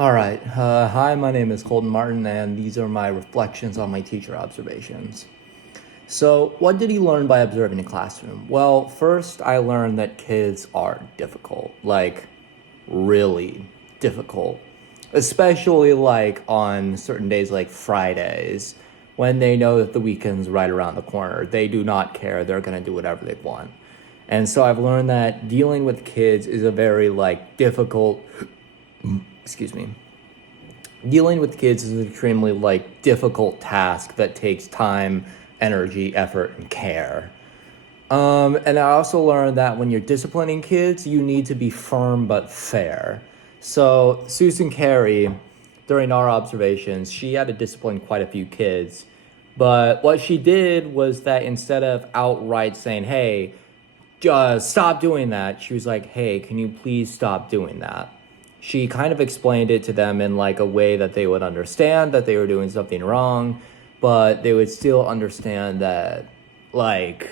All right. Hi, my name is Colton Martin, and these are my reflections on my teacher observations. So, what did he learn by observing the classroom? Well, first, I learned that kids are difficult, like, really difficult, especially like on certain days like Fridays when they know that the weekend's right around the corner. They do not care, they're going to do whatever they want. And so I've learned that dealing with kids is a very like difficult, excuse me, dealing with kids is an extremely like difficult task that takes time, energy, effort, and care. And I also learned that when you're disciplining kids, you need to be firm but fair. So Susan Carey, during our observations, she had to discipline quite a few kids. But what she did was that instead of outright saying, hey, stop doing that, she was like, hey, can you please stop doing that? She kind of explained it to them in like a way that they would understand that they were doing something wrong, but they would still understand that like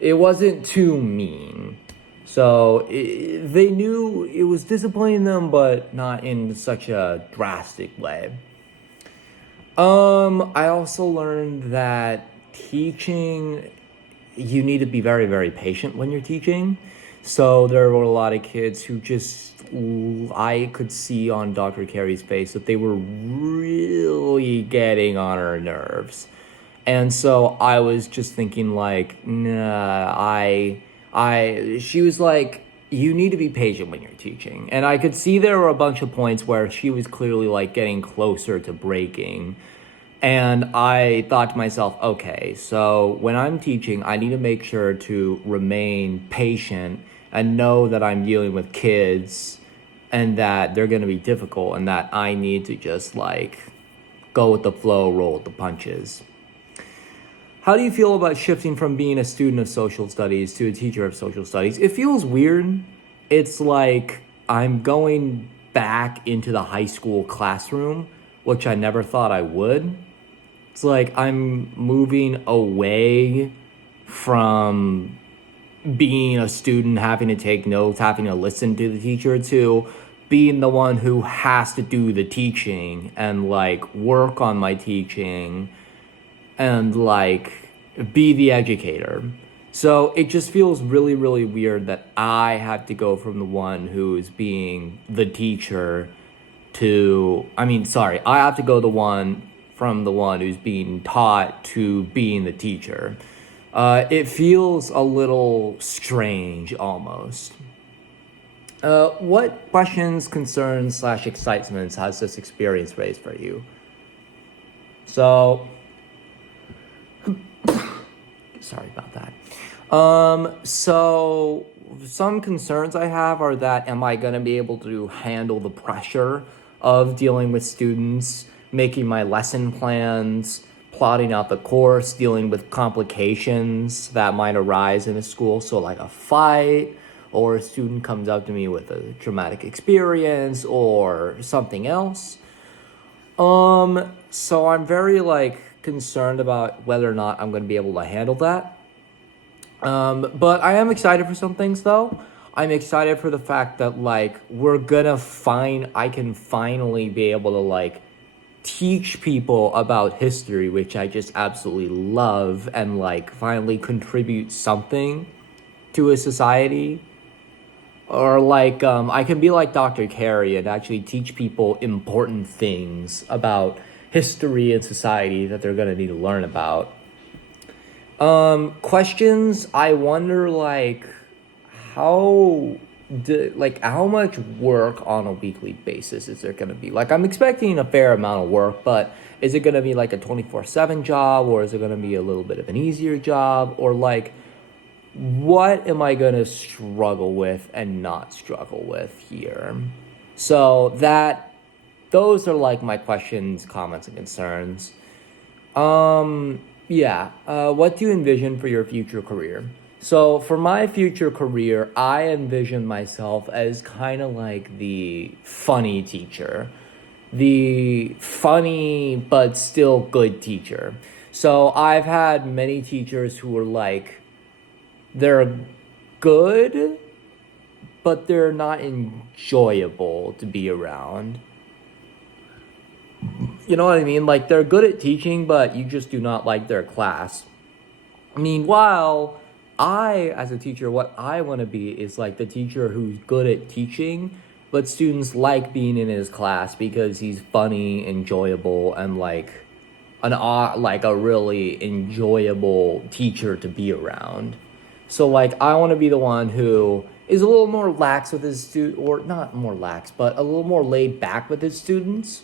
it wasn't too mean. So they knew it was disciplining them, but not in such a drastic way. I also learned that teaching, you need to be very, very patient when you're teaching. So there were a lot of kids who just, I could see on Dr. Carey's face that they were really getting on her nerves. And so I was just thinking like, nah, she was like, you need to be patient when you're teaching. And I could see there were a bunch of points where she was clearly like getting closer to breaking. And I thought to myself, okay, so when I'm teaching, I need to make sure to remain patient and know that I'm dealing with kids and that they're going to be difficult and that I need to just like go with the flow, roll with the punches. How do you feel about shifting from being a student of social studies to a teacher of social studies? It feels weird. It's like I'm going back into the high school classroom, which I never thought I would. It's like I'm moving away from being a student, having to take notes, having to listen to the teacher, to being the one who has to do the teaching and like work on my teaching and like be the educator. So it just feels really, really weird that I have to go from the one who is being the teacher to, I have to go from the one who's being taught to being the teacher. It feels a little strange almost. What questions, concerns, / excitements has this experience raised for you? So, sorry about that. So some concerns I have are that am I going to be able to handle the pressure of dealing with students, making my lesson plans, plotting out the course, dealing with complications that might arise in a school. So like a fight, or a student comes up to me with a traumatic experience or something else. So I'm very like concerned about whether or not I'm going to be able to handle that. But I am excited for some things though. I'm excited for the fact that like I can finally be able to like teach people about history, which I just absolutely love, and like finally contribute something to a society. Or like I can be like Dr. Carey and actually teach people important things about history and society that they're gonna need to learn about. Questions, I wonder like how how much work on a weekly basis is there gonna be? Like I'm expecting a fair amount of work, but is it gonna be like a 24/7 job, or is it gonna be a little bit of an easier job? Or like what am I gonna struggle with and not struggle with here? So those are like my questions, comments, and concerns. Yeah. What do you envision for your future career? So for my future career, I envision myself as kind of like the funny teacher, the funny but still good teacher. So I've had many teachers who were like, they're good, but they're not enjoyable to be around. You know what I mean? Like, they're good at teaching, but you just do not like their class. Meanwhile, as a teacher, what I want to be is like the teacher who's good at teaching, but students like being in his class because he's funny, enjoyable, and like a really enjoyable teacher to be around. So like I want to be the one who is a little more lax with his student, or not more lax, but a little more laid back with his students.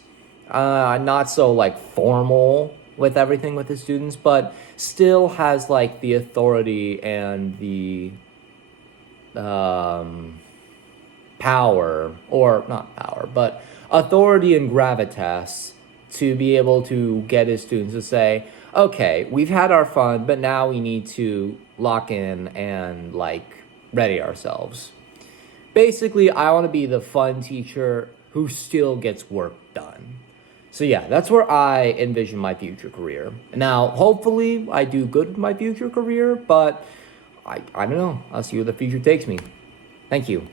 Not so like formal with everything with his students, but still has like the authority and the um, power, or not power, but authority and gravitas to be able to get his students to say, okay, we've had our fun, but now we need to lock in and like ready ourselves. Basically, I want to be the fun teacher who still gets work done. So yeah, that's where I envision my future career. Now, hopefully, I do good with my future career, but I don't know. I'll see where the future takes me. Thank you.